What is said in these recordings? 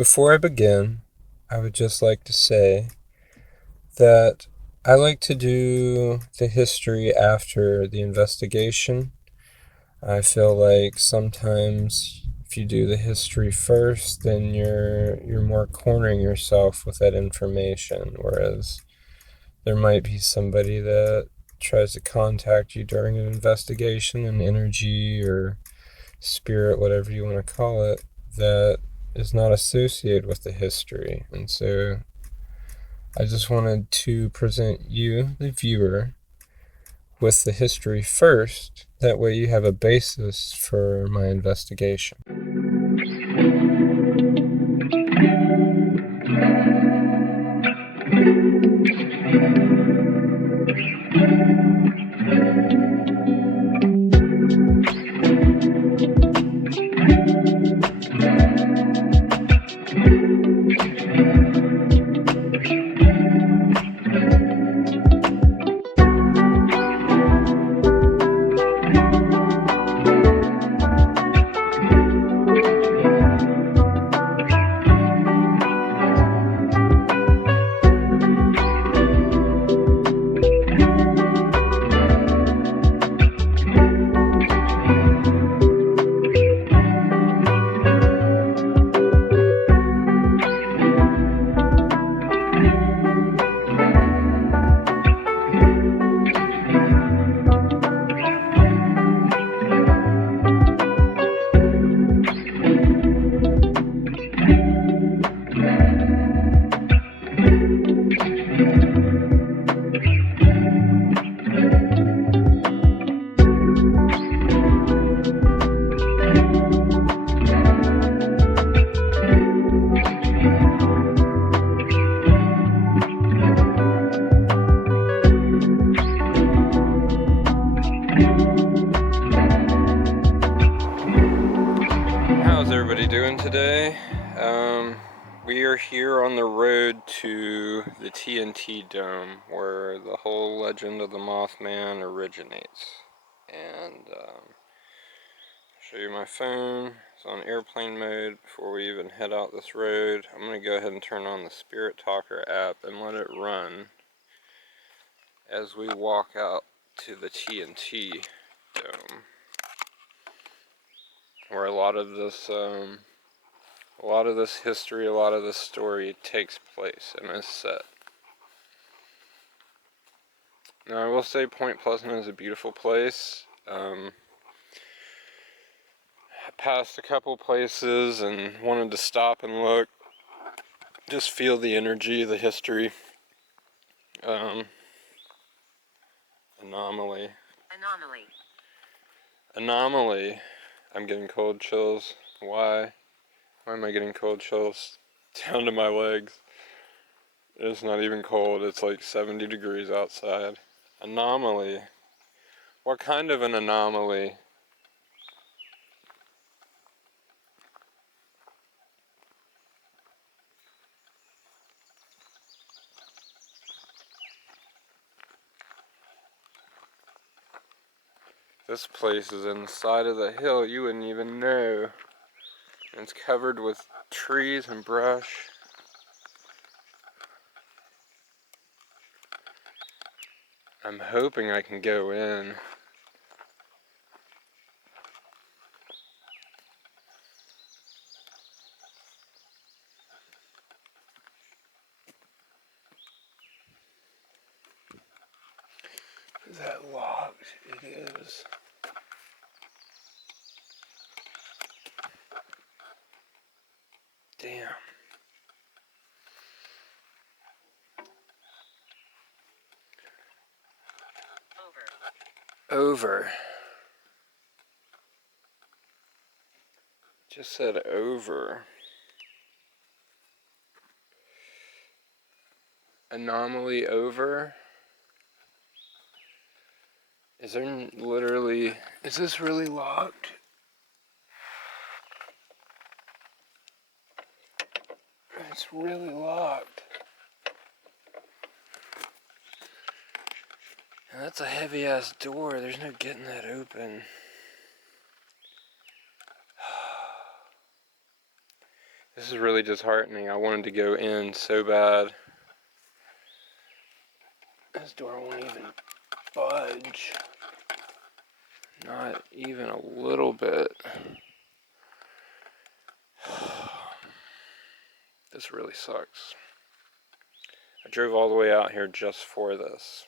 Before I begin, I would just like to say that I like to do the history after the investigation. I feel like sometimes if you do the history first, then you're more cornering yourself with that information, whereas there might be somebody that tries to contact you during an investigation, an energy or spirit, whatever you want to call it, that is not associated with the history. And so I just wanted to present you, the viewer, with the history first. That way you have a basis for my investigation. How's everybody doing today? We are here on the road to the TNT Dome, where the whole legend of the Mothman originates. And show you my phone. It's on airplane mode before we even head out this road. I'm going to go ahead and turn on the Spirit Talker app and let it run as we walk out to the TNT Dome, where a lot of this history, a lot of this story takes place and is set. Now, I will say Point Pleasant is a beautiful place. I passed a couple places and wanted to stop and look, just feel the energy, the history. Anomaly. I'm getting cold chills. Why? Why am I getting cold chills? Down to my legs. It's not even cold. It's like 70 degrees outside. Anomaly. What kind of an anomaly? This place is in the side of the hill, you wouldn't even know. And it's covered with trees and brush. I'm hoping I can go in. Is that locked? It is. Damn. Over. Just said over. Anomaly over. Is there literally... Is this really locked? It's really locked. And that's a heavy ass door. There's no getting that open. This is really disheartening. I wanted to go in so bad. This door won't even budge. Not even a little bit. This really sucks. I drove all the way out here just for this.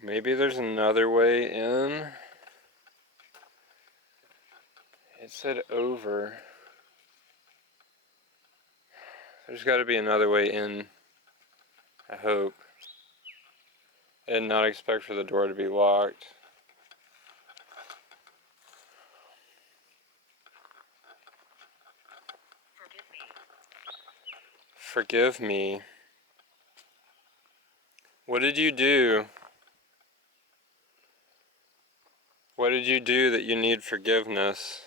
Maybe there's another way in. It said over. There's got to be another way in. I hope. I did not expect for the door to be locked. Forgive me. Forgive me. What did you do? What did you do that you need forgiveness?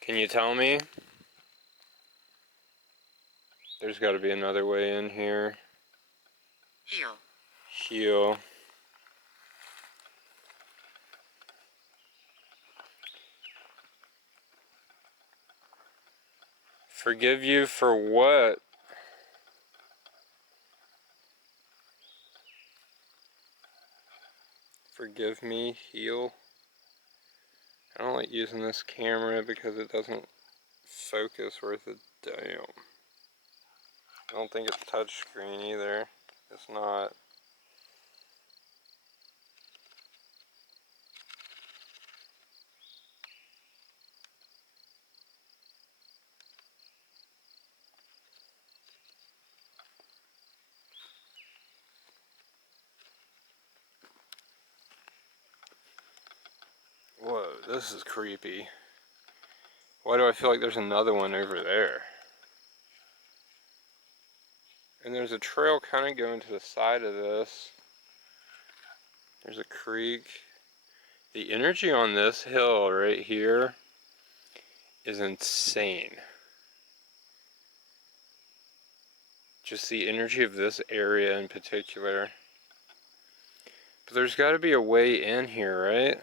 Can you tell me? There's got to be another way in here. Heal. Heal. Forgive you for what? Forgive me, heal. I don't like using this camera because it doesn't focus worth a damn. I don't think it's touchscreen either. It's not. Whoa, this is creepy. Why do I feel like there's another one over there? And there's a trail kind of going to the side of this. There's a creek. The energy on this hill right here is insane. Just the energy of this area in particular. But there's got to be a way in here, right?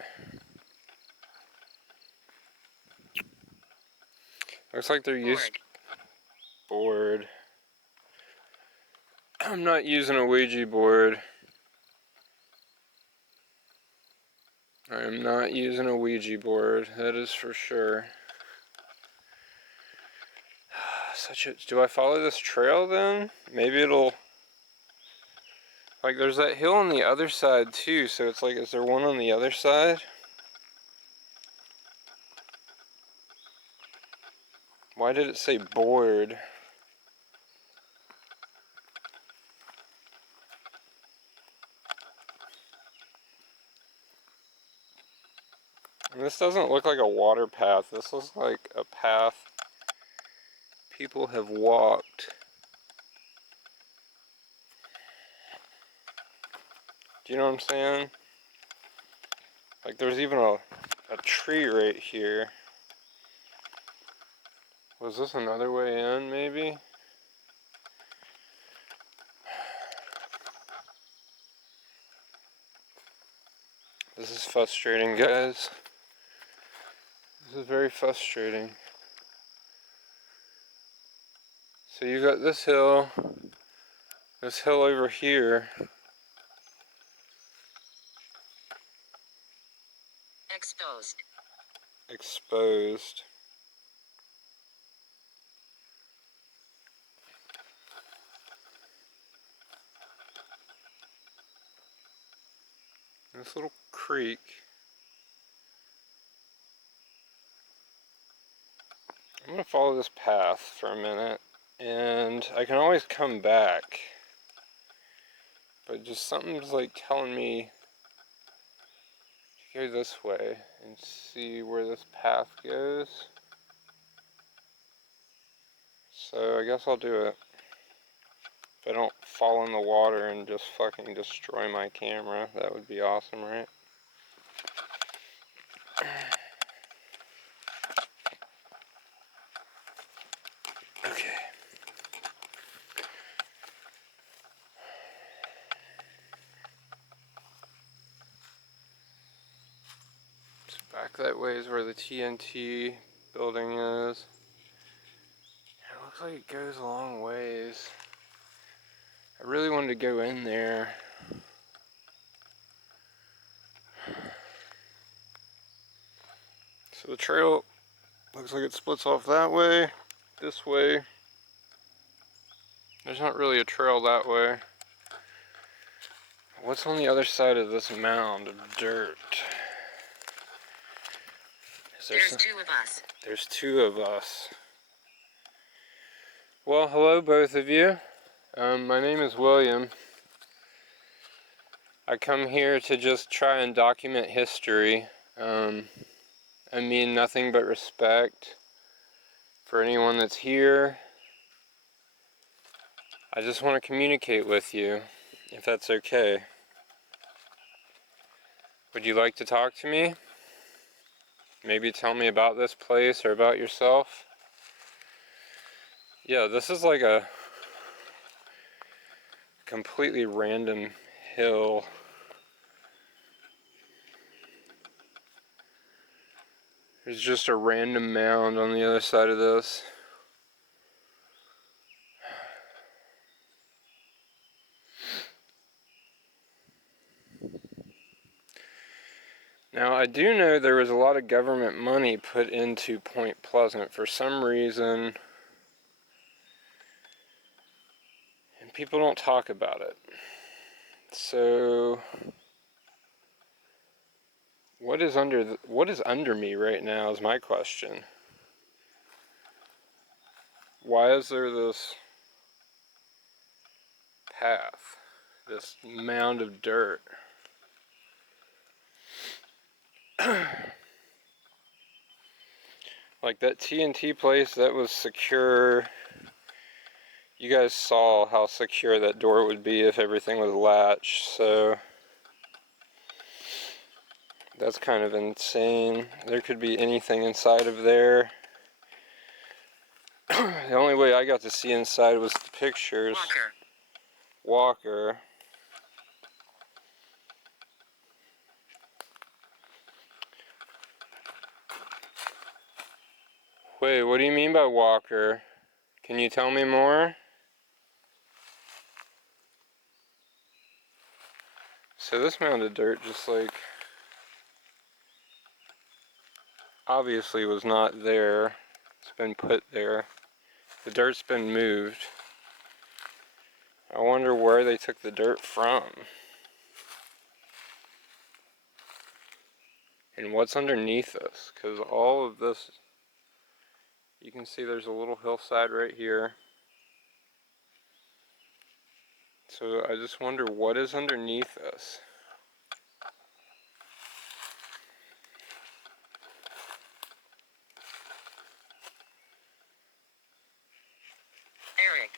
Looks like they're used. Board. I'm not using a Ouija board. I am not using a Ouija board, that is for sure. Do I follow this trail then? Maybe it'll... Like there's that hill on the other side too, so it's like, is there one on the other side? Why did it say board? And this doesn't look like a water path. This looks like a path people have walked. Do you know what I'm saying? Like there's even a tree right here. Was this another way in maybe? This is frustrating, guys. This is very frustrating. So you got this hill over here. Exposed. Exposed. This little creek. I'm gonna follow this path for a minute, and I can always come back, but just something's like telling me to go this way and see where this path goes. So I guess I'll do it. If I don't fall in the water and just fucking destroy my camera, that would be awesome, right? Okay. that way is where the TNT building is. It looks like it goes a long ways. I really wanted to go in there. So the trail looks like it splits off that way, this way. There's not really a trail that way. What's on the other side of this mound of dirt? There's two of us. There's two of us. Well, hello both of you. My name is William. I come here to just try and document history. I mean nothing but respect for anyone that's here. I just want to communicate with you, if that's okay. Would you like to talk to me? Maybe tell me about this place or about yourself? Yeah, this is like a completely random hill. There's just a random mound on the other side of this. Now, I do know there was a lot of government money put into Point Pleasant for some reason, and people don't talk about it. So, what is under me right now is my question. Why is there this path, this mound of dirt? Like that TNT place, that was secure. You guys saw how secure that door would be if everything was latched, so that's kind of insane. There could be anything inside of there. The only way I got to see inside was the pictures. Walker. Wait, what do you mean by Walker? Can you tell me more? So this mound of dirt just like obviously was not there. It's been put there. The dirt's been moved. I wonder where they took the dirt from. And what's underneath this? Because all of this, you can see there's a little hillside right here. So I just wonder what is underneath this. Eric.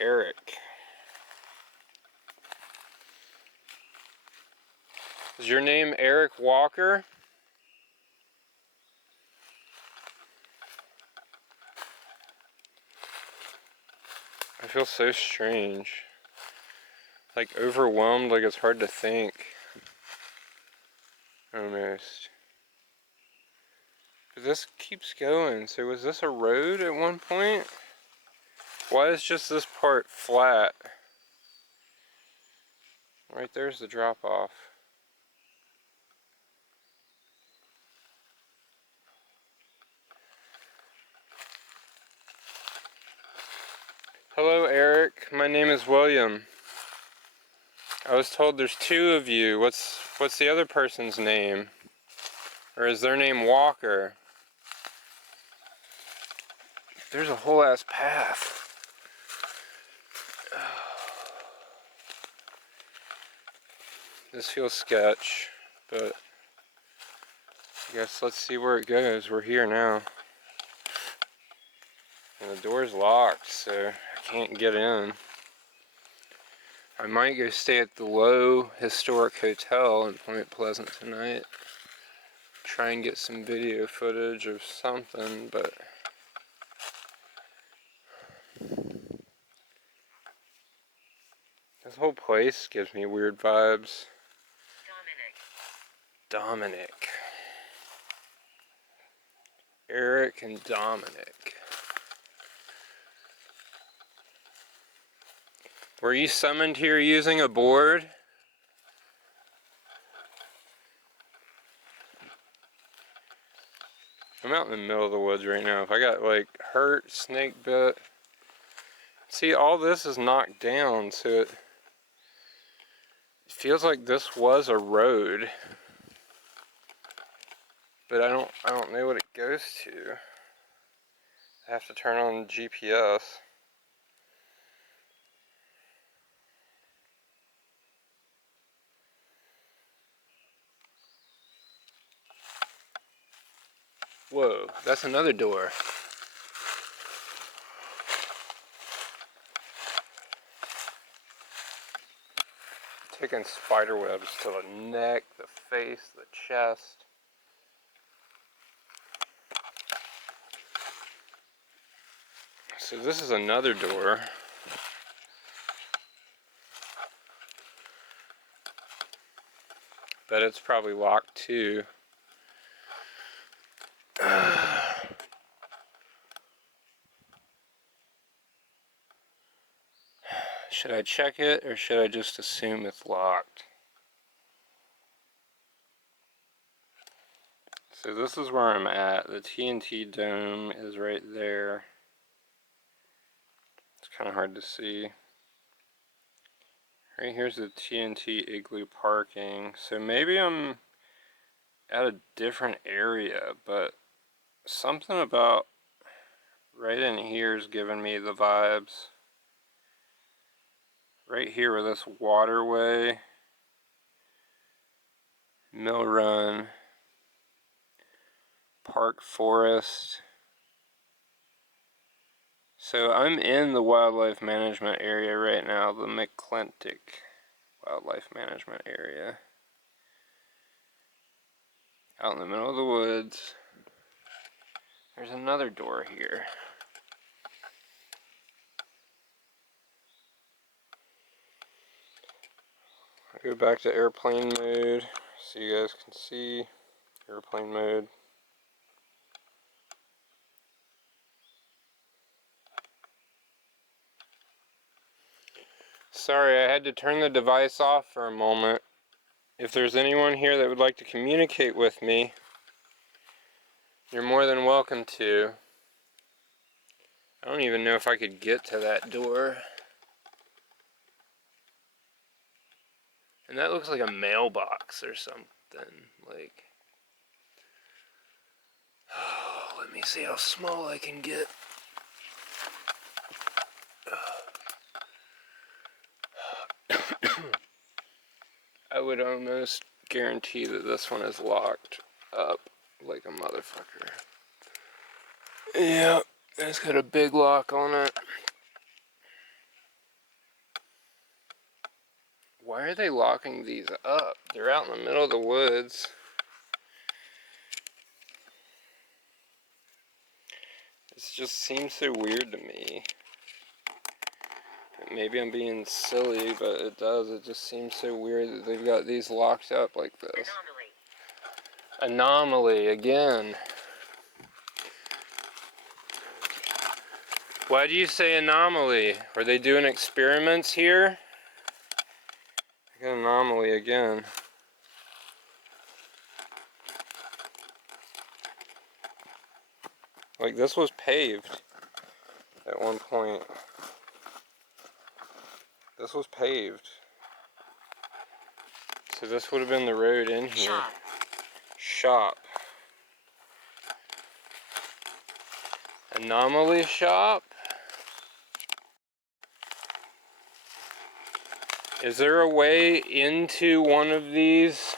Eric. Is your name Eric Walker? I feel so strange. Like overwhelmed, like it's hard to think. Almost. But this keeps going. So was this a road at one point? Why is just this part flat? Right there's the drop off. Hello Eric, my name is William. I was told there's two of you. What's the other person's name? Or is their name Walker? There's a whole ass path. This feels sketch, but I guess let's see where it goes. We're here now. And the door's locked, so I can't get in. I might go stay at the Low Historic Hotel in Point Pleasant tonight. Try and get some video footage of something, but this whole place gives me weird vibes. Dominic. Dominic. Eric and Dominic. Were you summoned here using a board? I'm out in the middle of the woods right now. If I got like hurt, snake bit. See, all this is knocked down, so it feels like this was a road. But I don't know what it goes to. I have to turn on GPS. Whoa, that's another door. Taking spider webs to the neck, the face, the chest. So this is another door. But it's probably locked too. Should I check it or should I just assume it's locked? So this is where I'm at. The TNT dome is right there. It's kind of hard to see. Right here's the TNT igloo parking. So maybe I'm at a different area, but something about right in here is giving me the vibes. Right here with this waterway, Mill Run, Park Forest. So I'm in the wildlife management area right now, the McClintic Wildlife Management Area. Out in the middle of the woods. There's another door here. I'll go back to airplane mode so you guys can see airplane mode. Sorry, I had to turn the device off for a moment. If there's anyone here that would like to communicate with me, you're more than welcome to. I don't even know if I could get to that door. And that looks like a mailbox or something. Like, oh, let me see how small I can get. I would almost guarantee that this one is locked up like a motherfucker. Yeah, it's got a big lock on it. Why are they locking these up? They're out in the middle of the woods. It just seems so weird to me. Maybe I'm being silly, but it does. It just seems so weird that they've got these locked up like this. Anomaly again. Why do you say anomaly? Are they doing experiments here? I got anomaly again. Like, this was paved at one point. This was paved. So this would have been the road in here. Shop. Anomaly shop? Is there a way into one of these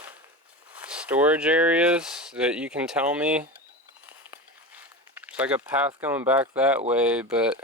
storage areas that you can tell me? It's like a path going back that way, but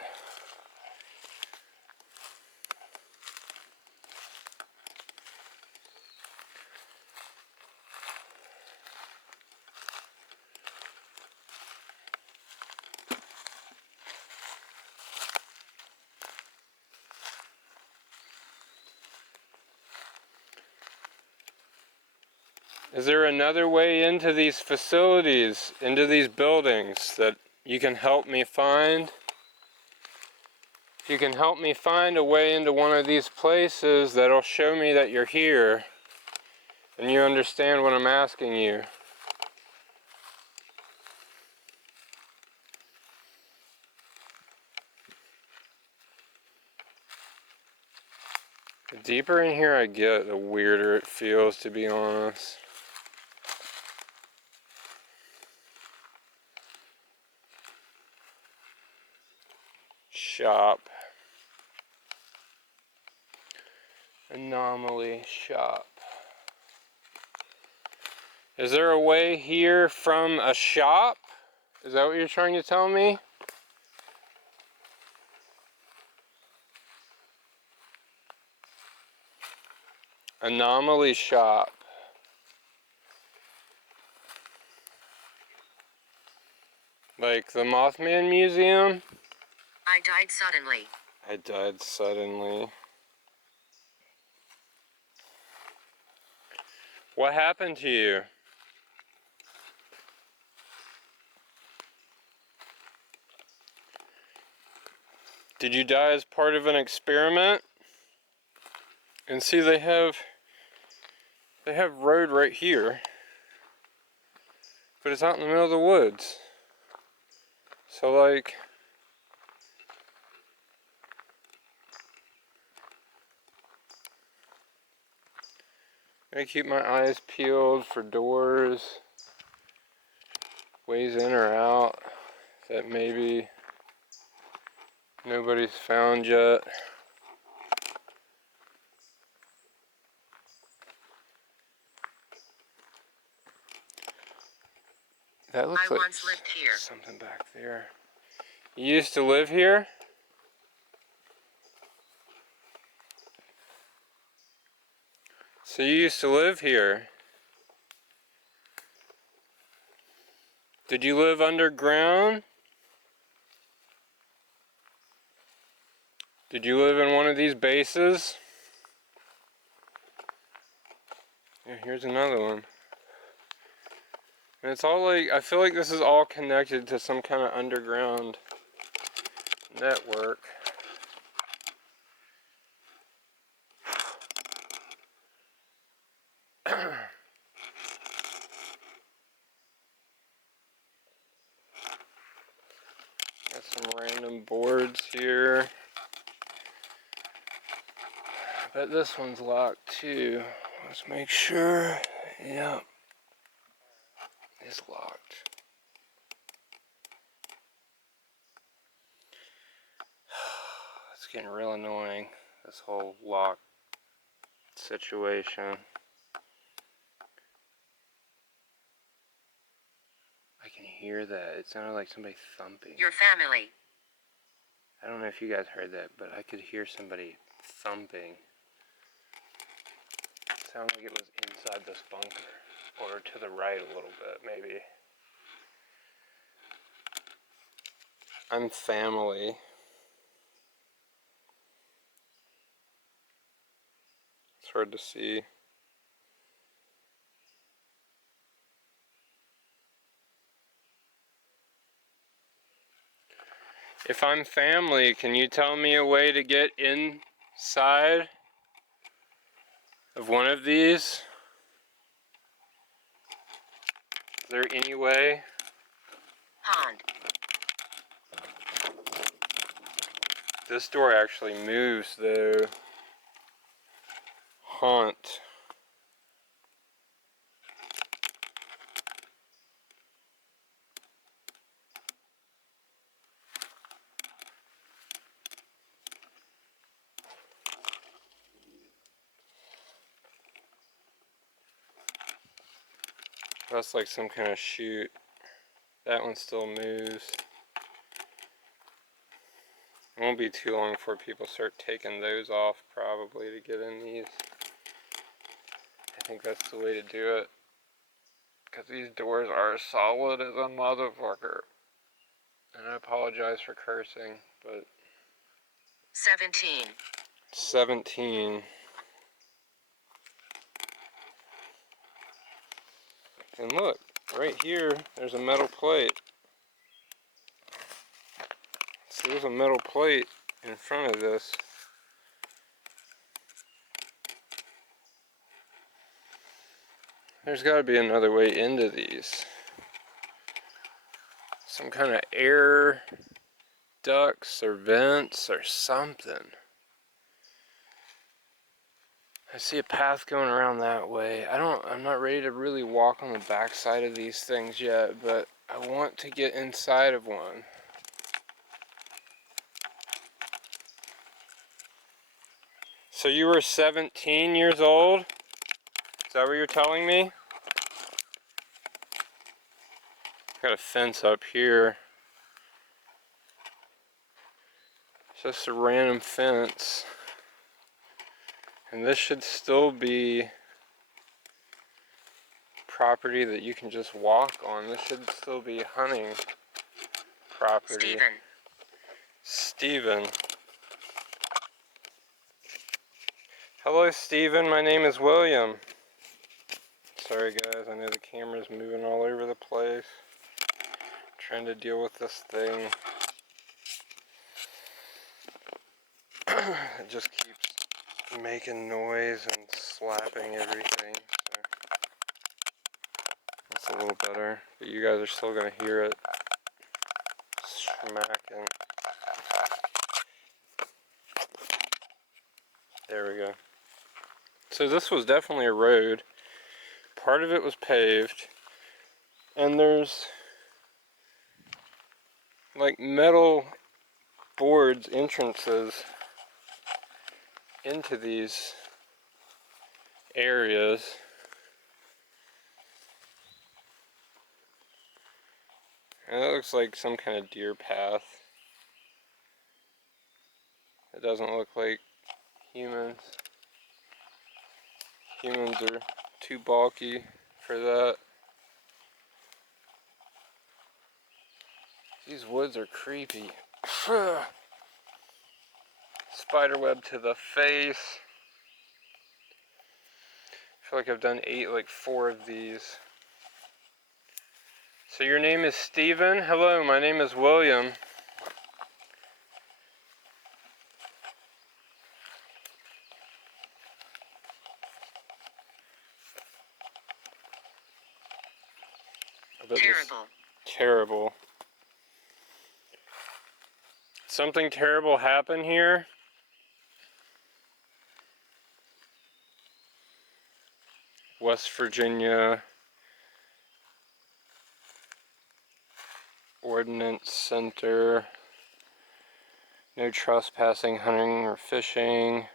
Is there another way into these facilities, into these buildings that you can help me find? If you can help me find a way into one of these places that'll show me that you're here and you understand what I'm asking you. The deeper in here I get, the weirder it feels, to be honest. Shop. Anomaly shop. Is there a way here from a shop? Is that what you're trying to tell me? Anomaly shop. Like the Mothman Museum? I died suddenly. I died suddenly. What happened to you? Did you die as part of an experiment? And see, they have road right here, but it's out in the middle of the woods. So like, I keep my eyes peeled for doors, ways in or out that maybe nobody's found yet. That looks I like once lived here. something back there. You used to live here? So you used to live here. Did you live underground? Did you live in one of these bases? Yeah, here's another one. And it's all like, I feel like this is all connected to some kind of underground network. Got some random boards here. I bet this one's locked too. Let's make sure. Yep. It's locked. It's getting real annoying, this whole lock situation. I can hear that. It sounded like somebody thumping. Your family. I don't know if you guys heard that, but I could hear somebody thumping. It sounded like it was inside this bunker. Or to the right a little bit, maybe. I'm family. It's hard to see. If I'm family, can you tell me a way to get inside of one of these? Is there any way? Pond. This door actually moves though. Haunt. That's like some kind of chute. That one still moves. It won't be too long before people start taking those off probably to get in these. I think that's the way to do it. Because these doors are solid as a motherfucker. And I apologize for cursing, but 17. 17. And look, right here, there's a metal plate. So there's a metal plate in front of this. There's got to be another way into these. Some kind of air ducts or vents or something. I see a path going around that way. I'm not ready to really walk on the back side of these things yet, but I want to get inside of one. So you were 17 years old? Is that what you're telling me? Got a fence up here. It's just a random fence. And this should still be property that you can just walk on. This should still be hunting property. Steven. Hello, Steven. My name is William. Sorry, guys. I know the camera's moving all over the place. Trying to deal with this thing. It just keeps making noise and slapping everything. So that's a little better. But you guys are still going to hear it smacking. There we go. So this was definitely a road. Part of it was paved. And there's like metal boards, entrances into these areas. And it looks like some kind of deer path. It doesn't look like humans. Humans are too bulky for that. These woods are creepy. Spiderweb to the face. I feel like I've done like 4 of these. So your name is Steven? Hello, my name is William. Terrible. Terrible. Something terrible happened here? West Virginia Ordinance Center. No trespassing, hunting, or fishing.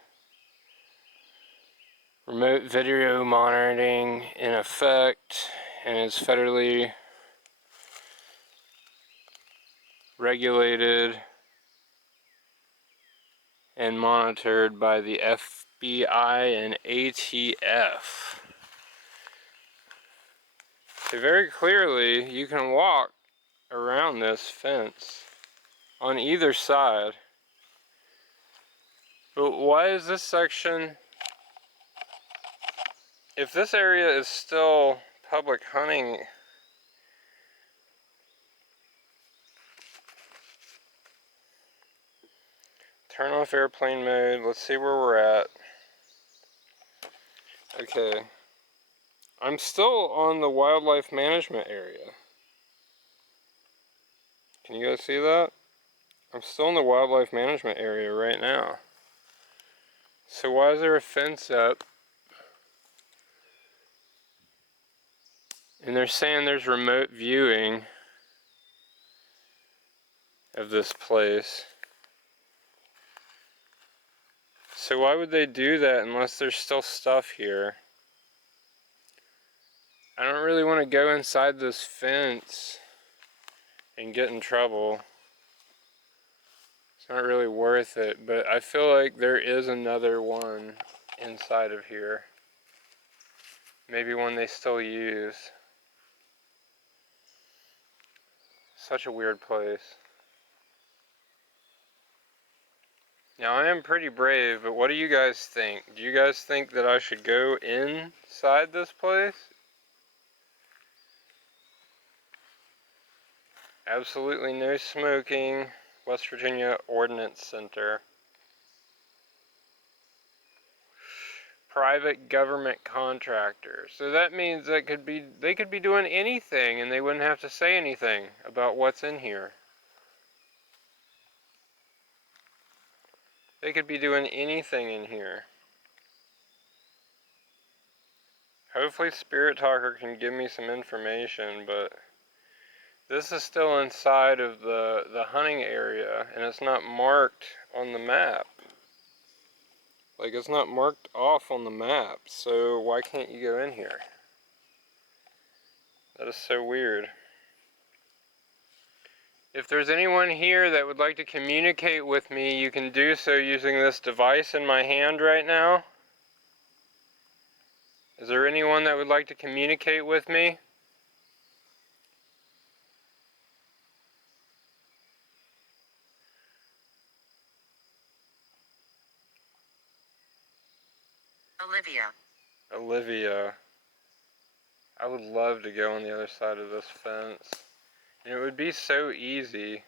Remote video monitoring in effect and is federally regulated and monitored by the FBI and ATF. So very clearly you can walk around this fence on either side. But why is this section, if this area is still public hunting, turn off airplane mode, let's see where we're at. Okay, I'm still on the wildlife management area. Can you guys see that? I'm still in the wildlife management area right now. So why is there a fence up? And they're saying there's remote viewing of this place. So why would they do that unless there's still stuff here? I don't really want to go inside this fence and get in trouble. It's not really worth it, but I feel like there is another one inside of here. Maybe one they still use. Such a weird place. Now I am pretty brave, but what do you guys think? Do you guys think that I should go inside this place? Absolutely no smoking. West Virginia Ordinance Center. Private government contractor. So that means they could be doing anything and they wouldn't have to say anything about what's in here. They could be doing anything in here. Hopefully Spirit Talker can give me some information, but this is still inside of the hunting area and it's not marked on the map. Like, it's not marked off on the map, so why can't you go in here? That is so weird. If there's anyone here that would like to communicate with me, you can do so using this device in my hand right now. Is there anyone that would like to communicate with me? Olivia. Olivia. I would love to go on the other side of this fence. And it would be so easy.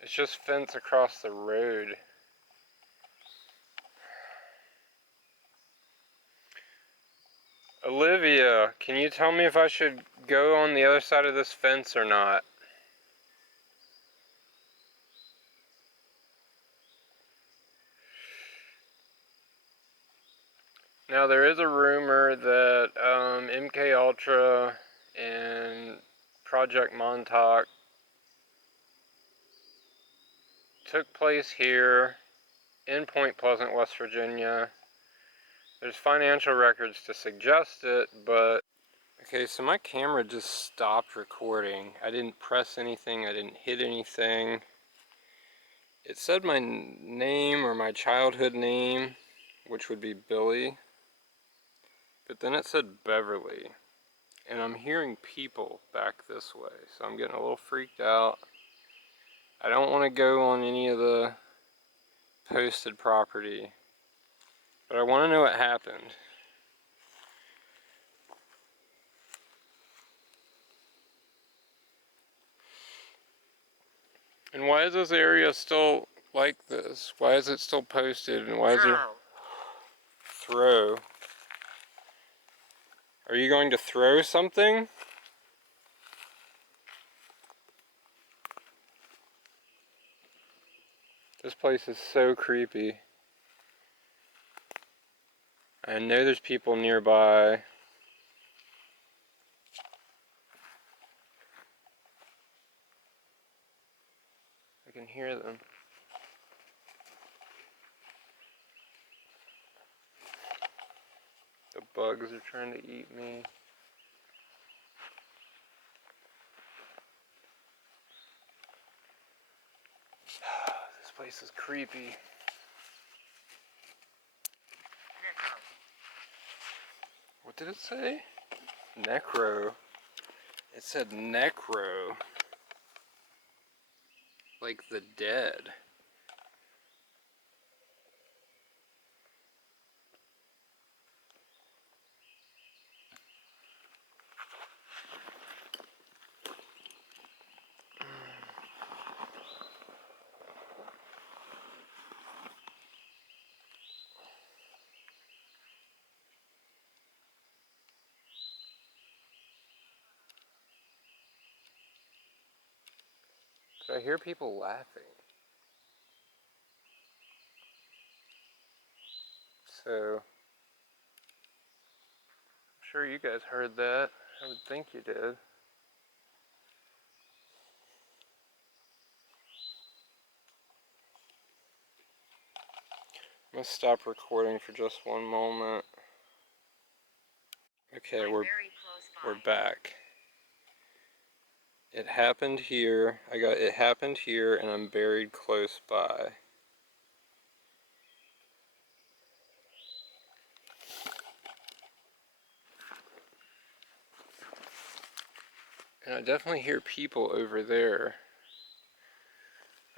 It's just fence across the road. Olivia, can you tell me if I should go on the other side of this fence or not? Now there is a rumor that MK Ultra and Project Montauk took place here in Point Pleasant, West Virginia. There's financial records to suggest it, but... Okay, so my camera just stopped recording. I didn't press anything, I didn't hit anything. It said my name or my childhood name, which would be Billy. But then it said Beverly. And I'm hearing people back this way, so I'm getting a little freaked out. I don't want to go on any of the posted property, but I want to know what happened. And why is this area still like this? Why is it still posted, and why is there... Throw. Are you going to throw something? This place is so creepy. I know there's people nearby. I can hear them. The bugs are trying to eat me. This place is creepy. What did it say? Necro. It said necro. Like the dead. But I hear people laughing. So, I'm sure you guys heard that. I would think you did. I'm gonna stop recording for just one moment. Okay, we're back. It happened here. It happened here, and I'm buried close by. And I definitely hear people over there.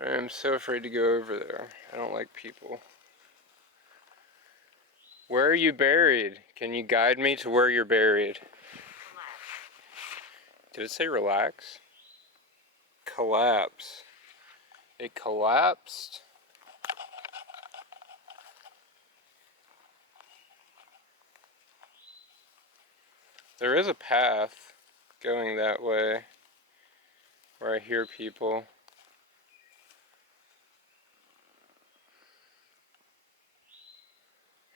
I am so afraid to go over there. I don't like people. Where are you buried? Can you guide me to where you're buried? Did it say relax? Collapse. It collapsed? There is a path going that way where I hear people.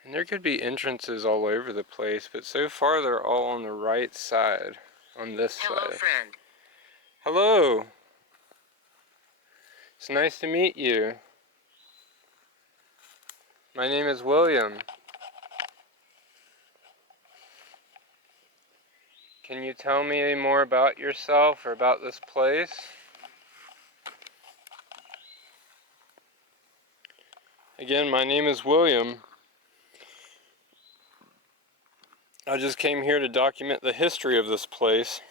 And there could be entrances all over the place, but so far they're all on the right side, on this side. Hello, friend. Hello. It's nice to meet you. My name is William. Can you tell me any more about yourself or about this place? Again, my name is William. I just came here to document the history of this place.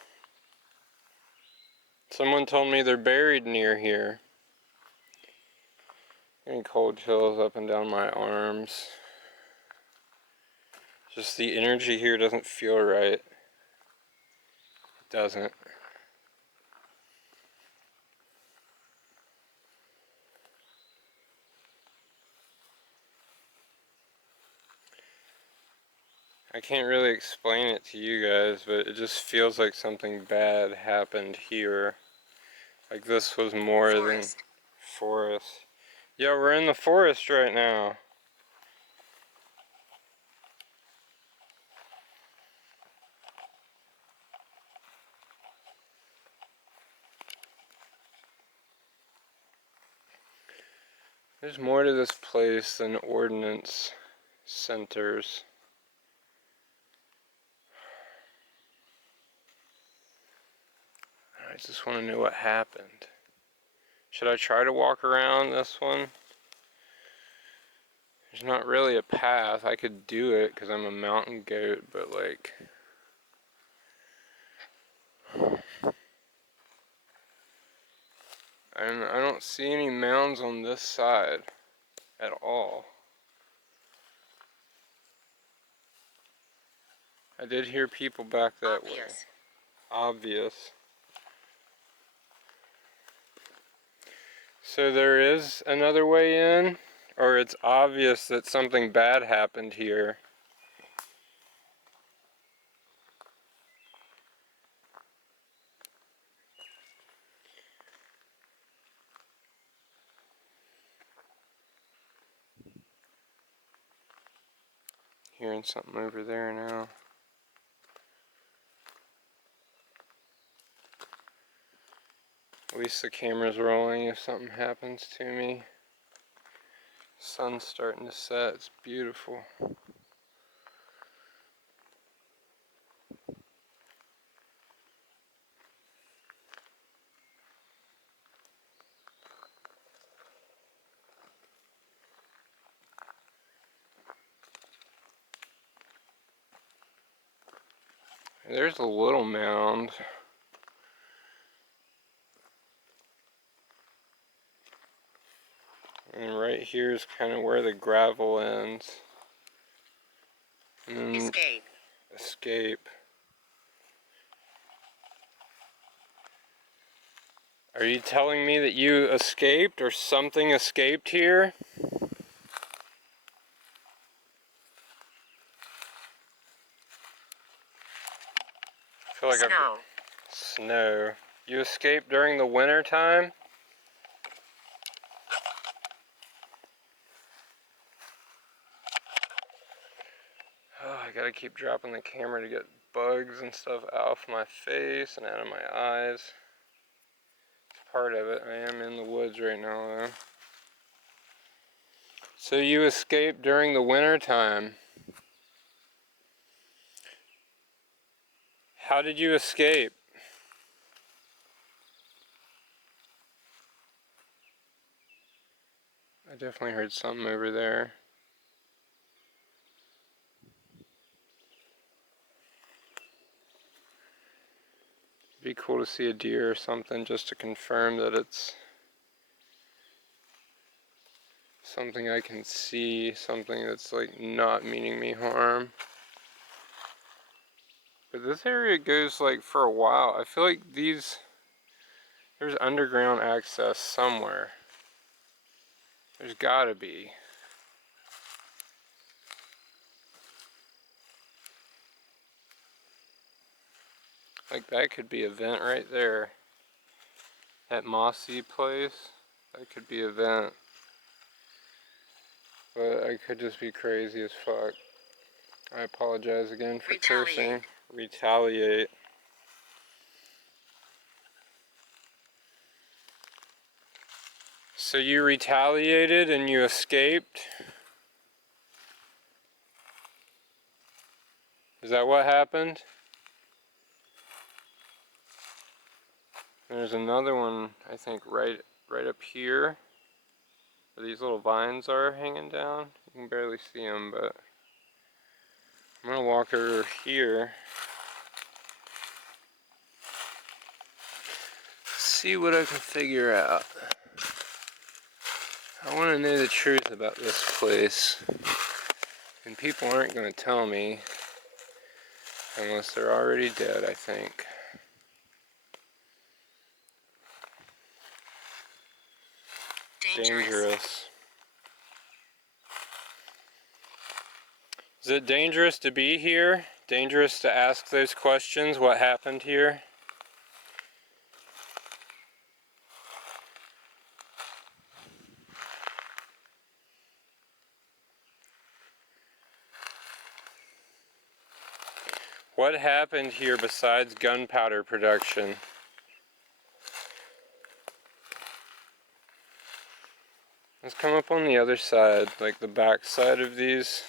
Someone told me they're buried near here. Getting cold chills up and down my arms. Just the energy here doesn't feel right. It doesn't. I can't really explain it to you guys, but it just feels like something bad happened here. Like this was more than forest. Yeah, we're in the forest right now. There's more to this place than ordinance centers. I just want to know what happened. Should I try to walk around this one? There's not really a path. I could do it because I'm a mountain goat, but like... And I don't see any mounds on this side at all. I did hear people back that way. Obvious. So there is another way in? Or it's obvious that something bad happened here? Hearing something over there now. At least the camera's rolling if something happens to me. Sun's starting to set, it's beautiful. There's a little mound. And right here is kind of where the gravel ends. And Escape. Escape. Are you telling me that you escaped or something escaped here? I feel like snow. You escaped during the winter time? Oh, I gotta keep dropping the camera to get bugs and stuff off my face and out of my eyes. It's part of it. I am in the woods right now though. So you escaped during the winter time. How did you escape? I definitely heard something over there. It'd be cool to see a deer or something just to confirm that it's something I can see, something that's like not meaning me harm. But this area goes like for a while. I feel like there's underground access somewhere. There's gotta be. Like that could be a vent right there. That mossy place, that could be a vent. But I could just be crazy as fuck. I apologize again for cursing. Retaliate. So you retaliated and you escaped? Is that what happened? There's another one, I think, right up here. Where these little vines are hanging down. You can barely see them, but I'm gonna walk over here. See what I can figure out. I want to know the truth about this place. And people aren't going to tell me unless they're already dead, I think. Dangerous. Is it dangerous to be here? Dangerous to ask those questions? What happened here? What happened here besides gunpowder production? Let's come up on the other side, like the back side of these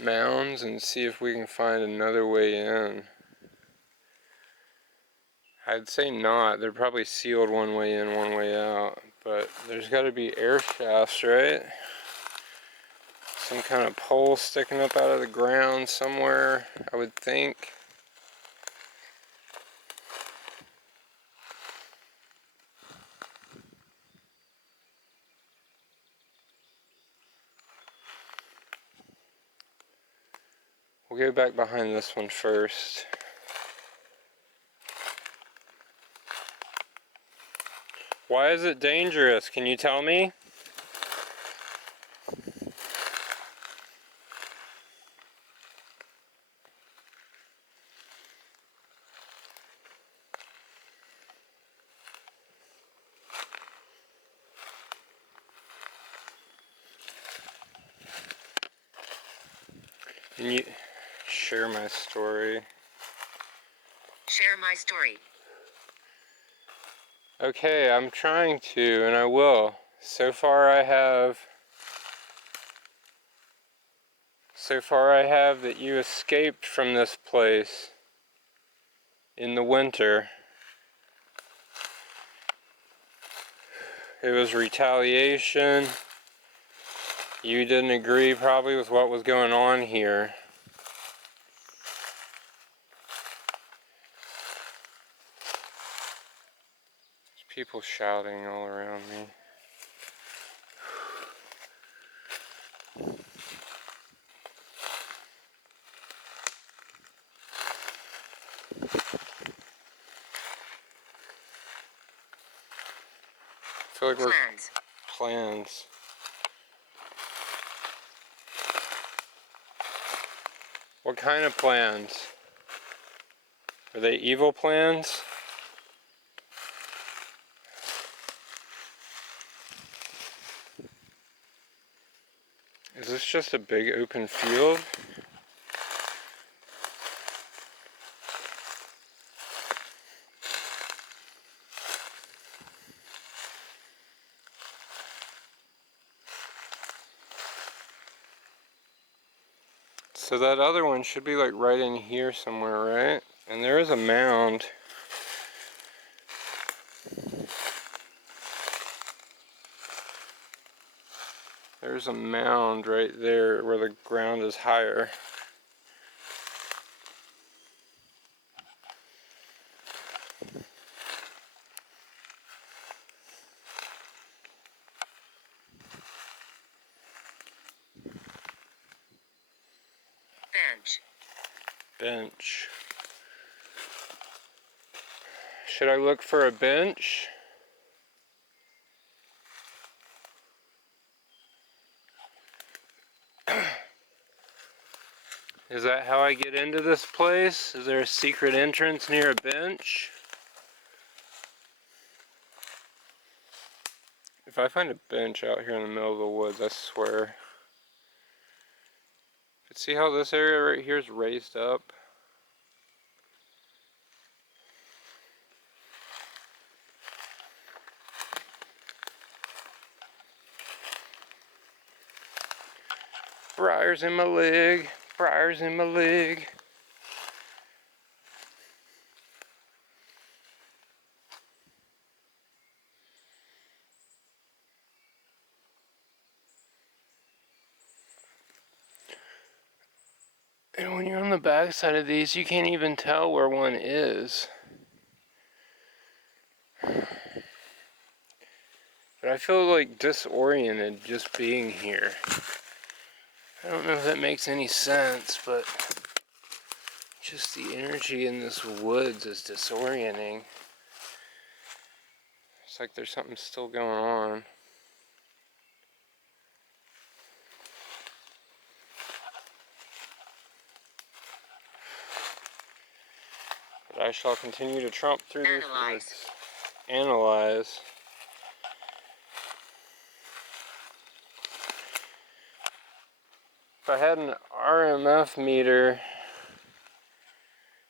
mounds, and see if we can find another way in. I'd say not. They're probably sealed one way in, one way out. But there's got to be air shafts, right? Some kind of pole sticking up out of the ground somewhere, I would think. We'll go back behind this one first. Why is it dangerous? Can you tell me? Can you share my story? Share my story. Okay, I'm trying to, and I will. So far I have that you escaped from this place in the winter. It was retaliation. You didn't agree probably with what was going on here. There's people shouting all around me. I feel like we're plans. What kind of plans? Are they evil plans? Is this just a big open field? So that other one should be like right in here somewhere, right? And there is a mound. There's a mound right there where the ground is higher. Bench. Should I look for a bench? Is that how I get into this place? Is there a secret entrance near a bench? If I find a bench out here in the middle of the woods, I swear. But see how this area right here is raised up? Briars in my leg, briars in my leg. And when you're on the back side of these, you can't even tell where one is. But I feel like disoriented just being here. I don't know if that makes any sense, but just the energy in this woods is disorienting. It's like there's something still going on. But I shall continue to tromp through these woods. Analyze. If I had an RMF meter,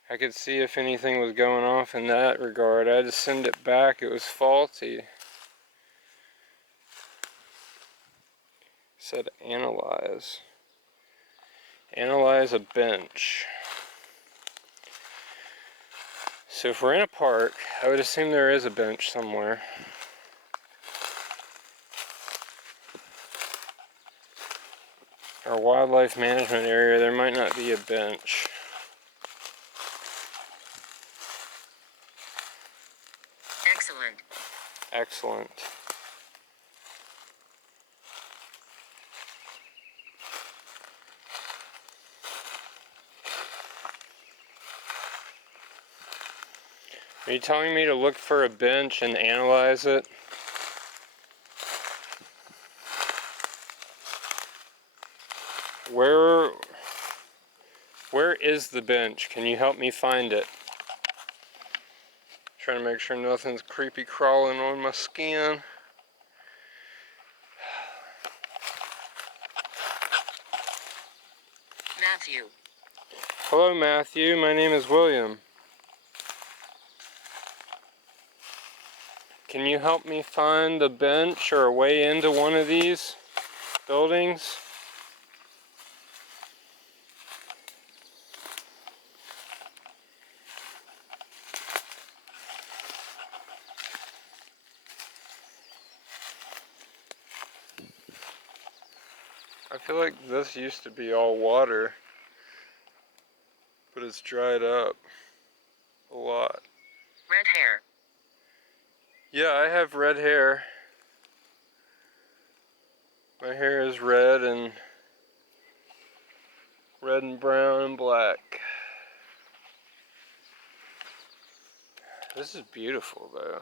I could see if anything was going off in that regard. I had to send it back, it was faulty. It said analyze. Analyze a bench. So if we're in a park, I would assume there is a bench somewhere. Our wildlife management area, there might not be a bench. Excellent. Excellent. Are you telling me to look for a bench and analyze it? Where is the bench? Can you help me find it? Trying to make sure nothing's creepy crawling on my skin. Matthew. Hello, Matthew. My name is William. Can you help me find a bench or a way into one of these buildings? I feel like this used to be all water, but it's dried up a lot. Red hair. Yeah, I have red hair. My hair is red and brown and black. This is beautiful though.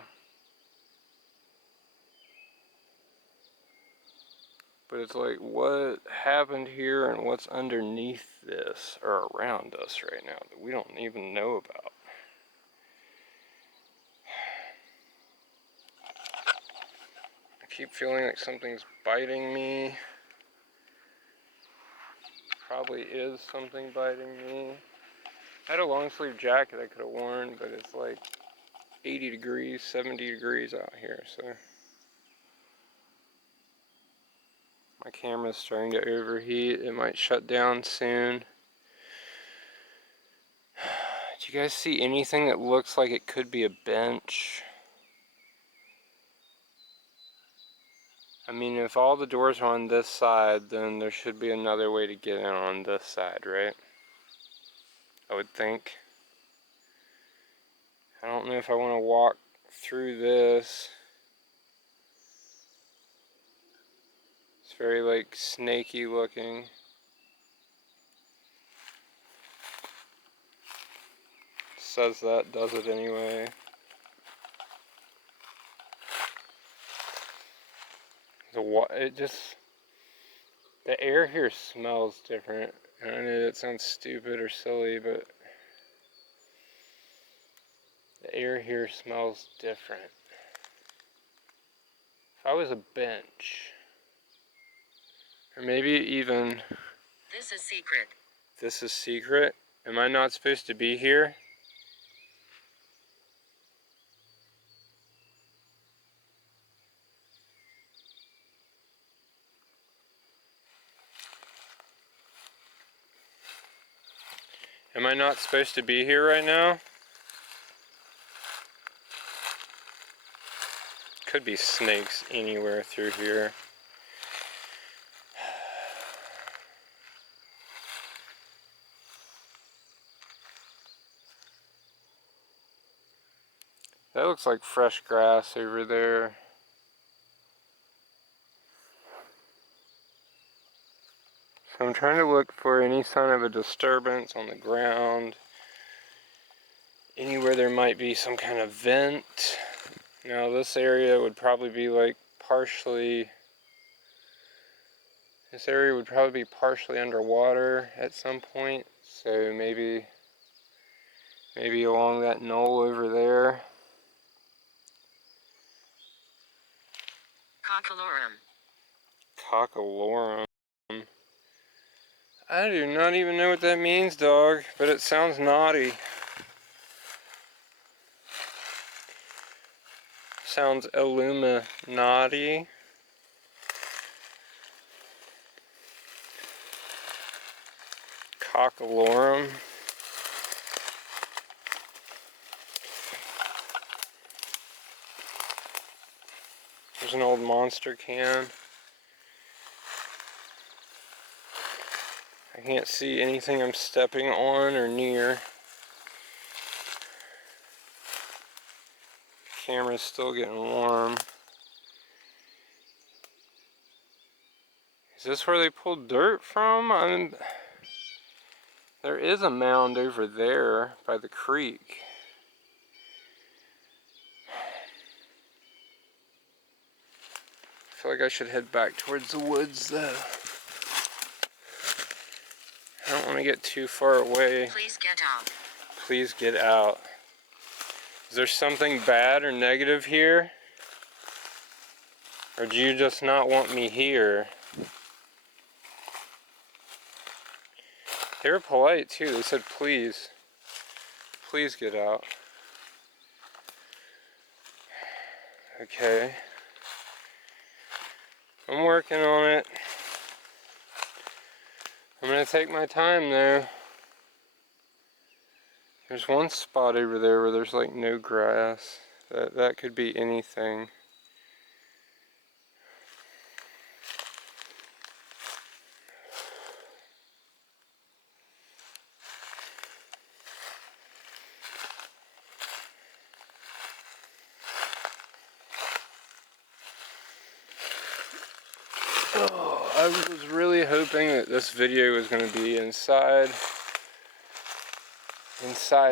But it's like, what happened here and what's underneath this or around us right now that we don't even know about. I keep feeling like something's biting me. Probably is something biting me. I had a long sleeve jacket I could have worn, but it's like 80 degrees, 70 degrees out here, so my camera's starting to overheat. It might shut down soon. Do you guys see anything that looks like it could be a bench? I mean, if all the doors are on this side, then there should be another way to get in on this side, right? I would think. I don't know if I want to walk through this. It's very like snaky looking. says that does it anyway. The air here smells different. And I know that sounds stupid or silly, but the air here smells different. If I was a bench, or maybe even... This is secret. This is secret? Am I not supposed to be here? Am I not supposed to be here right now? Could be snakes anywhere through here. That looks like fresh grass over there. So I'm trying to look for any sign of a disturbance on the ground. Anywhere there might be some kind of vent. Now this area would probably be like partially... This area would probably be partially underwater at some point. So maybe along that knoll over there. Cockalorum. Cockalorum. I do not even know what that means, dog, but it sounds naughty. Sounds Illuminati. Cockalorum. There's an old Monster can. I can't see anything I'm stepping on or near. Camera's still getting warm. Is this where they pulled dirt from? There is a mound over there by the creek. I feel like I should head back towards the woods though. I don't want to get too far away. Please get out. Please get out. Is there something bad or negative here? Or do you just not want me here? They were polite too. They said, please. Please get out. Okay. I'm working on it. I'm gonna take my time though. There's one spot over there where there's like no grass. That could be anything. Oh, I was really hoping that this video was going to be inside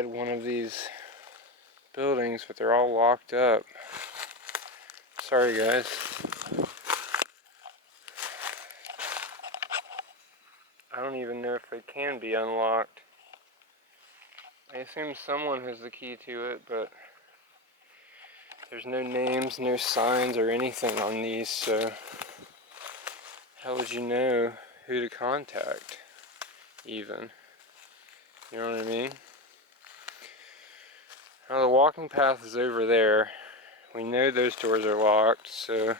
one of these buildings, but they're all locked up. Sorry guys. I don't even know if they can be unlocked. I assume someone has the key to it, but there's no names, no signs or anything on these, so how would you know who to contact, even? You know what I mean? Now the walking path is over there. We know those doors are locked, so we'll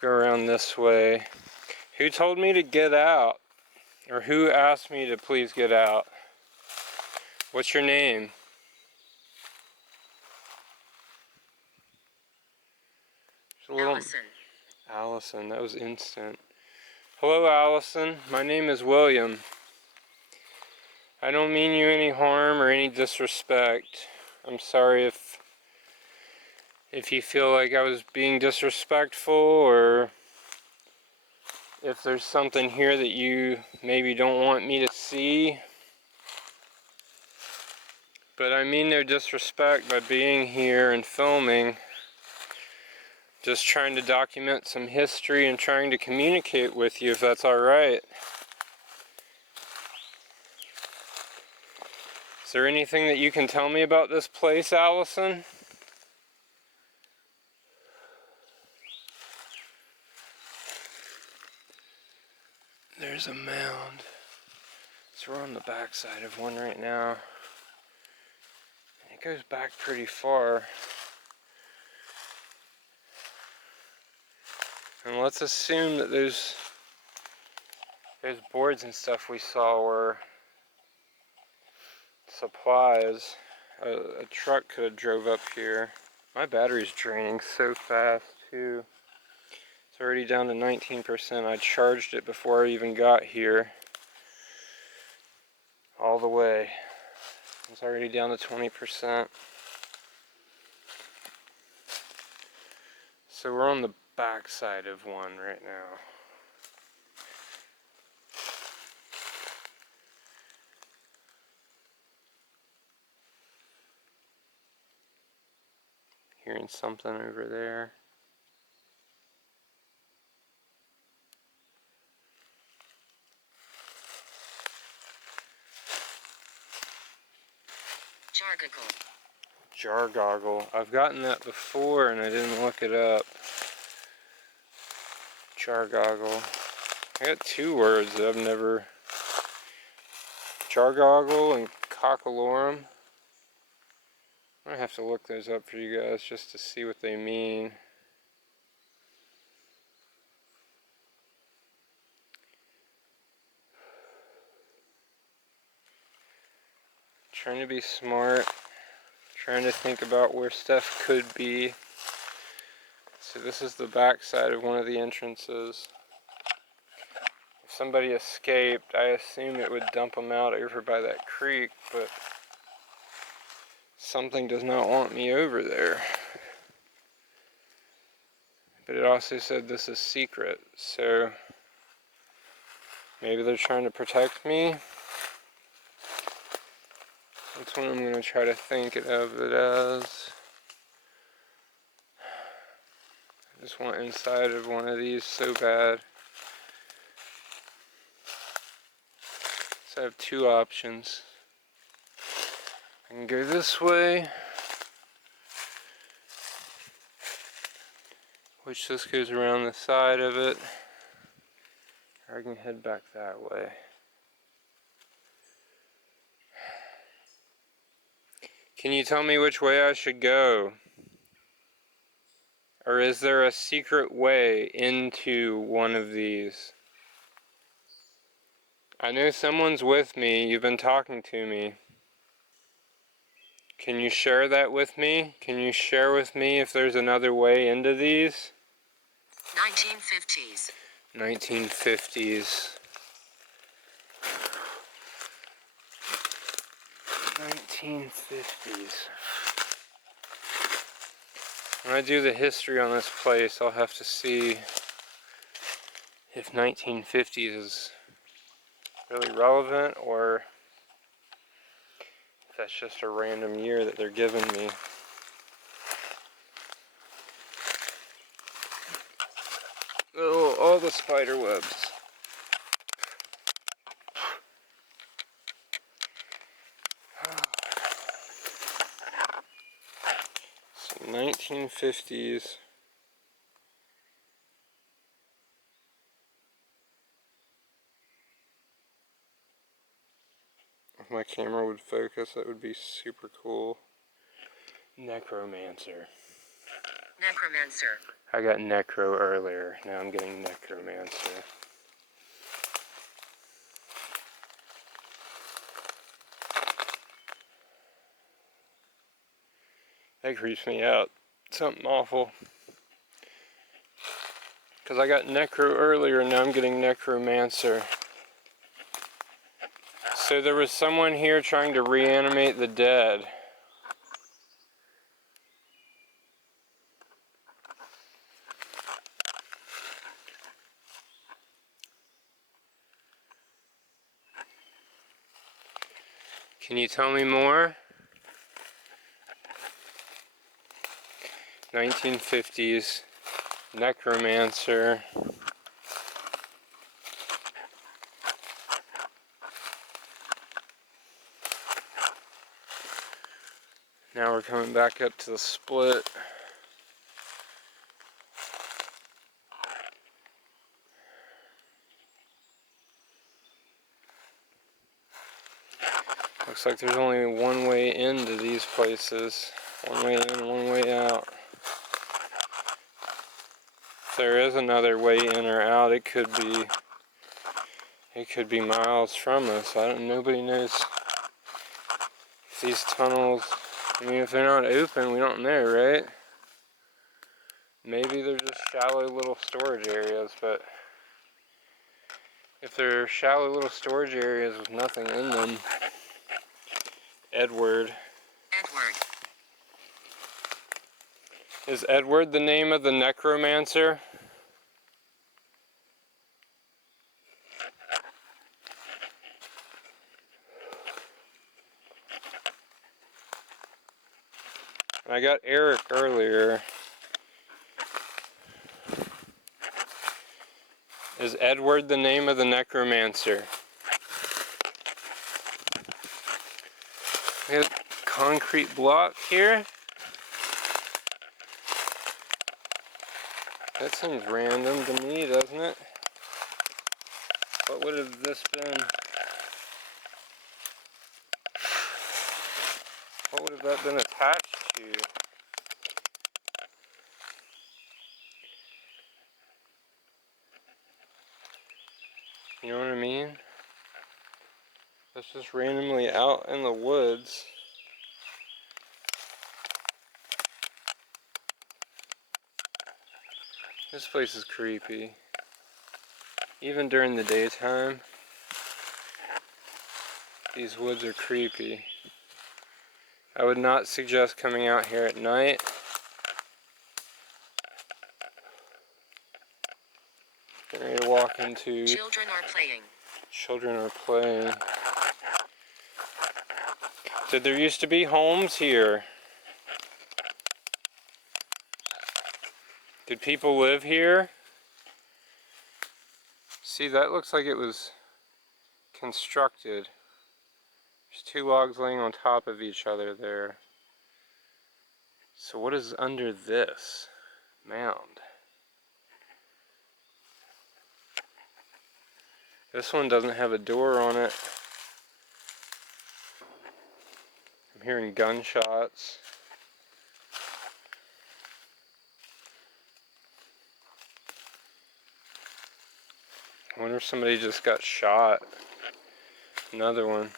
go around this way. Who told me to get out? Or who asked me to please get out? What's your name? Allison. Allison, that was instant. Hello Allison, my name is William. I don't mean you any harm or any disrespect. I'm sorry if you feel like I was being disrespectful, or if there's something here that you maybe don't want me to see. But I mean no disrespect by being here and filming. Just trying to document some history and trying to communicate with you, if that's alright. Is there anything that you can tell me about this place, Allison? There's a mound. So we're on the back side of one right now. It goes back pretty far. And let's assume that those boards and stuff we saw were supplies. A truck could have drove up here. My battery's draining so fast too. It's already down to 19%. I charged it before I even got here. All the way. It's already down to 20%. So we're on the back side of one right now. Hearing something over there. Jargoggle. Jargoggle. I've gotten that before and I didn't look it up. Jargoggle. I got two words that I've never... Jargoggle and cockalorum. I'm gonna have to look those up for you guys just to see what they mean. Trying to be smart. Trying to think about where stuff could be. So this is the back side of one of the entrances. If somebody escaped, I assume it would dump them out over by that creek, but something does not want me over there. But it also said this is secret, so maybe they're trying to protect me. That's what I'm going to try to think of it as. I just want inside of one of these so bad. So I have two options. I can go this way, which just goes around the side of it, or I can head back that way. Can you tell me which way I should go? Or is there a secret way into one of these? I know someone's with me. You've been talking to me. Can you share that with me? Can you share with me if there's another way into these? 1950s. 1950s. 1950s. When I do the history on this place, I'll have to see if 1950s is really relevant or if that's just a random year that they're giving me. Oh, all the spider webs. So 1950s. If my camera would focus, that would be super cool. Necromancer. Necromancer. I got necro earlier, now I'm getting necromancer. That creeps me out. Something awful. Because I got necro earlier and now I'm getting necromancer. So there was someone here trying to reanimate the dead. Can you tell me more? 1950s necromancer. Now we're coming back up to the split. Looks like there's only one way into these places. One way in, one way out. If there is another way in or out, it could be miles from us. Nobody knows if these tunnels, I mean, if they're not open, we don't know, right? Maybe they're just shallow little storage areas, but if they're shallow little storage areas with nothing in them, Edward. Is Edward the name of the necromancer? I got Eric earlier. Is Edward the name of the necromancer? We got a concrete block here. That seems random to me, doesn't it? What would have this been? What would have that been attached to? You know what I mean? That's just randomly out in the woods. This place is creepy. Even during the daytime, these woods are creepy. I would not suggest coming out here at night. Getting ready to walk into... Children are playing. Children are playing. Did there used to be homes here? Did people live here? See, that looks like it was constructed. There's two logs laying on top of each other there. So what is under this mound? This one doesn't have a door on it. I'm hearing gunshots. I wonder if somebody just got shot. Another one.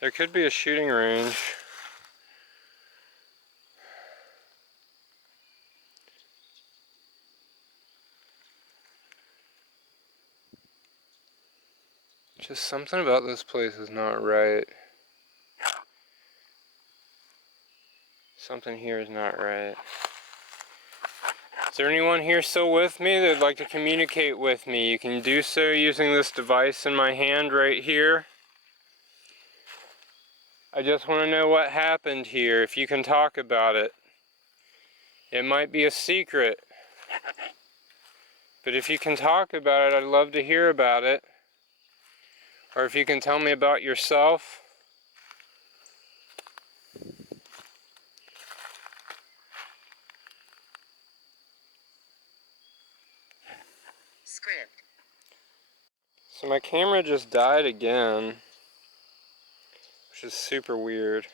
There could be a shooting range. Just something about this place is not right. Something here is not right. Is there anyone here still with me that would like to communicate with me? You can do so using this device in my hand right here. I just want to know what happened here, if you can talk about it. It might be a secret, but if you can talk about it, I'd love to hear about it. Or if you can tell me about yourself. Script. So my camera just died again, which is super weird.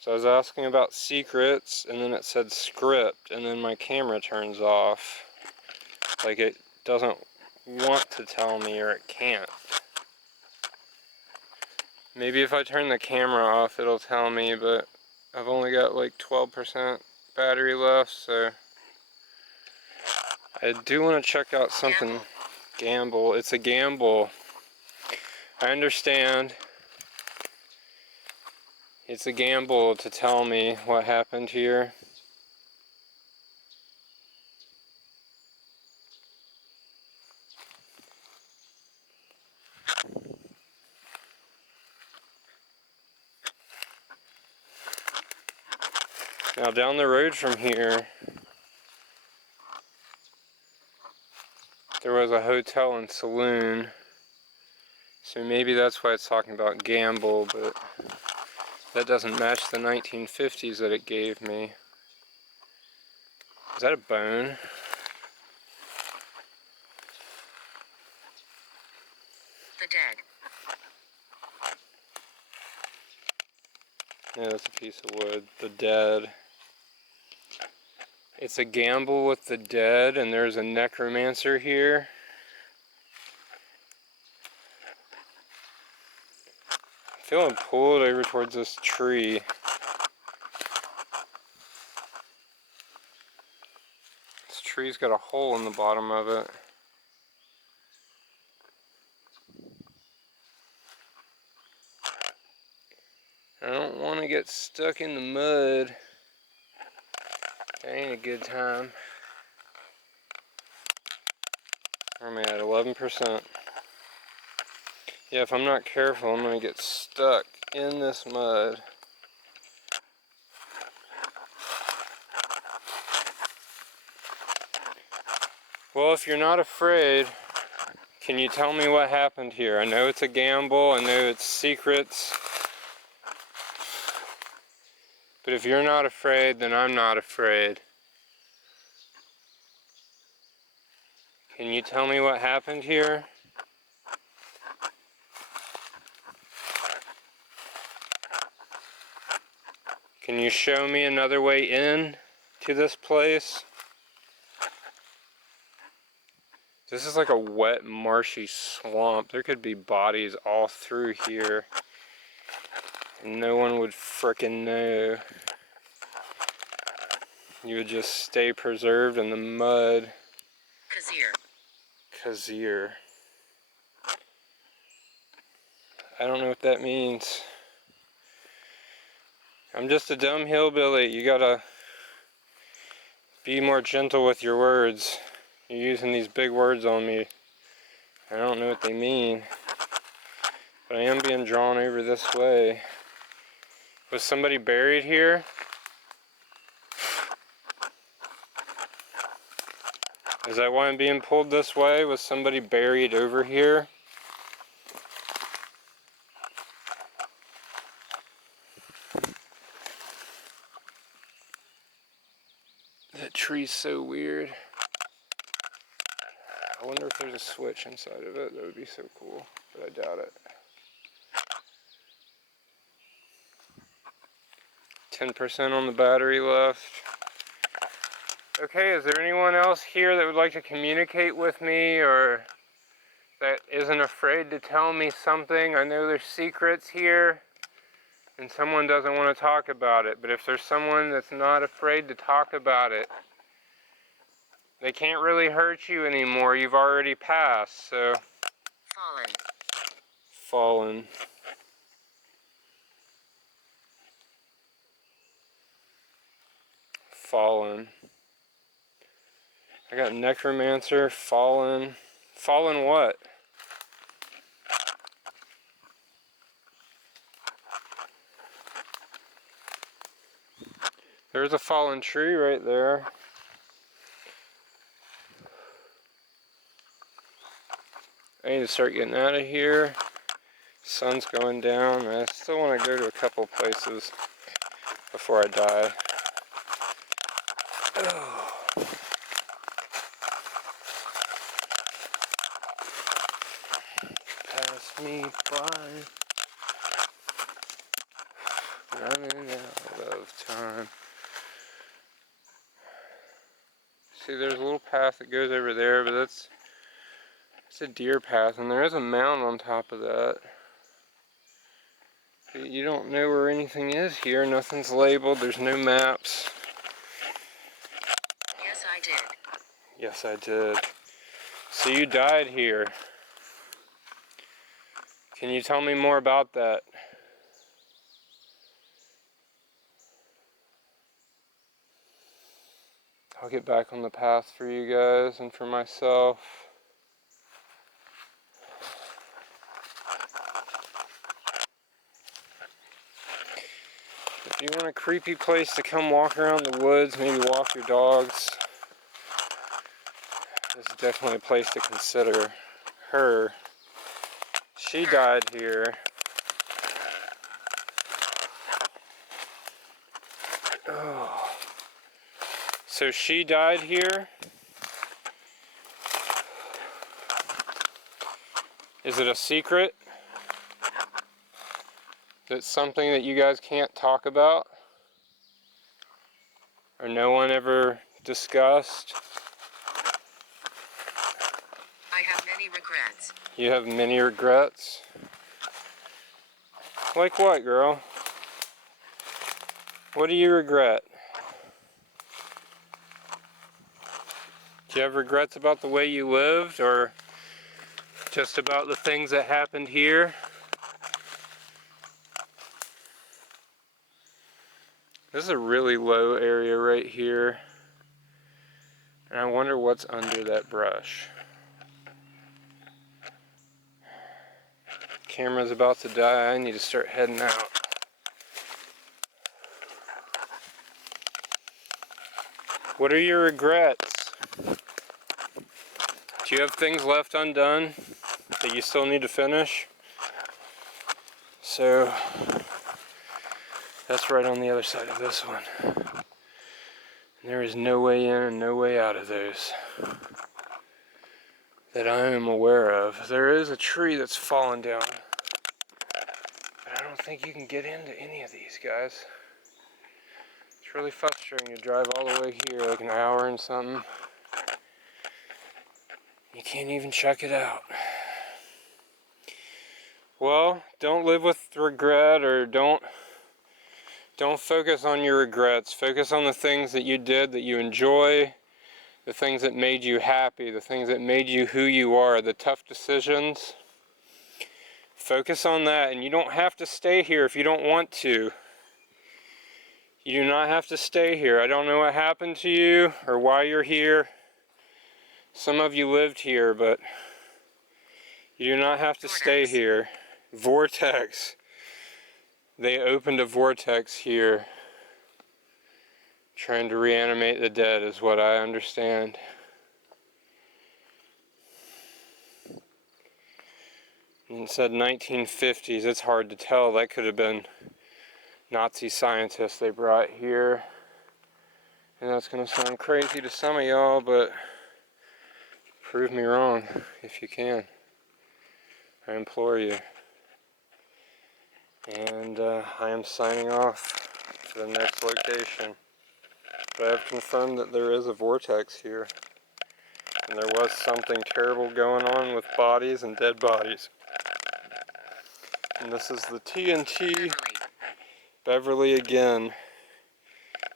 So I was asking about secrets, and then it said script, and then my camera turns off. Like it doesn't want to tell me, or it can't. Maybe if I turn the camera off it'll tell me, but I've only got like 12% battery left, so I do want to check out something. Gamble. It's a gamble. I understand. It's a gamble to tell me what happened here. Now down the road from here, there was a hotel and saloon. So maybe that's why it's talking about gamble, but that doesn't match the 1950s that it gave me. Is that a bone? The dead. Yeah, that's a piece of wood. The dead. It's a gamble with the dead, and there's a necromancer here. I'm feeling pulled over towards this tree. This tree's got a hole in the bottom of it. I don't want to get stuck in the mud. That ain't a good time. Where am I at? 11%. Yeah, if I'm not careful, I'm going to get stuck in this mud. Well, if you're not afraid, can you tell me what happened here? I know it's a gamble, I know it's secrets. But if you're not afraid, then I'm not afraid. Can you tell me what happened here? Can you show me another way in to this place? This is like a wet, marshy swamp. There could be bodies all through here. And no one would frickin' know. You would just stay preserved in the mud. Kazir. Kazir. I don't know what that means. I'm just a dumb hillbilly. You gotta be more gentle with your words. You're using these big words on me. I don't know what they mean. But I am being drawn over this way. Was somebody buried here? Is that why I'm being pulled this way? Was somebody buried over here? That tree's so weird. I wonder if there's a switch inside of it. That would be so cool, but I doubt it. 10% on the battery left. Okay, is there anyone else here that would like to communicate with me or that isn't afraid to tell me something? I know there's secrets here and someone doesn't want to talk about it, but if there's someone that's not afraid to talk about it, they can't really hurt you anymore. You've already passed, so... Fallen. Fallen. Fallen. I got necromancer, fallen. Fallen what? There's a fallen tree right there. I need to start getting out of here. Sun's going down. I still want to go to a couple places before I die. Oh. Pass me by. Running out of time. See, there's a little path that goes over there, but it's a deer path, and there is a mound on top of that. But you don't know where anything is here. Nothing's labeled. There's no maps. Yes, I did. Yes, I did. So you died here. Can you tell me more about that? I'll get back on the path for you guys and for myself. If you want a creepy place to come walk around the woods, maybe walk your dogs, this is definitely a place to consider. She died here. Oh. So she died here. Is it a secret? Is it something that you guys can't talk about? Or no one ever discussed? I have many regrets. You have many regrets? Like what, girl? What do you regret? Do you have regrets about the way you lived, or just about the things that happened here? This is a really low area right here, and I wonder what's under that brush. Camera's about to die. I need to start heading out. What are your regrets? Do you have things left undone that you still need to finish? So that's right on the other side of this one. There is no way in and no way out of those that I am aware of. There is a tree that's fallen down, but I don't think you can get into any of these, guys. It's really frustrating to drive all the way here, like an hour and something. You can't even check it out. Well, don't live with regret, or don't focus on your regrets. Focus on the things that you did that you enjoy, the things that made you happy, the things that made you who you are, the tough decisions. Focus on that, and you don't have to stay here if you don't want to. You do not have to stay here. I don't know what happened to you or why you're here. Some of you lived here, but you do not have to stay here. Vortex. They opened a vortex here, trying to reanimate the dead is what I understand. And it said 1950s. It's hard to tell. That could have been Nazi scientists they brought here. And that's going to sound crazy to some of y'all, but prove me wrong if you can. I implore you. And I am signing off to the next location. But I have confirmed that there is a vortex here. And there was something terrible going on with bodies and dead bodies. And this is the TNT Beverly again.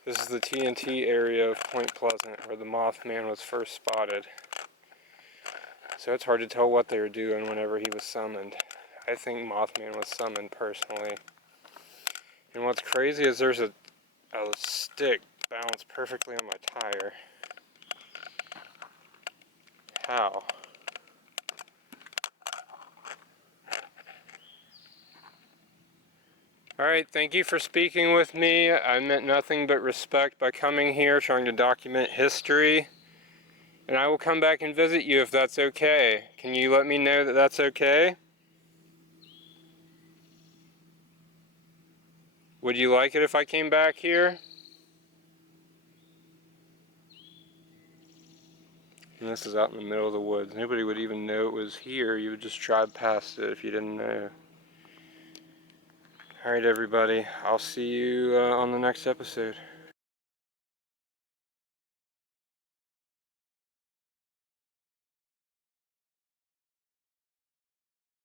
This is the TNT area of Point Pleasant where the Mothman was first spotted. So it's hard to tell what they were doing whenever he was summoned. I think Mothman was summoned personally. And what's crazy is there's a stick balanced perfectly on my tire. How? Alright, thank you for speaking with me. I meant nothing but respect by coming here, trying to document history. And I will come back and visit you if that's okay. Can you let me know that that's okay? Would you like it if I came back here? And this is out in the middle of the woods. Nobody would even know it was here. You would just drive past it if you didn't know. Alright everybody, I'll see you on the next episode.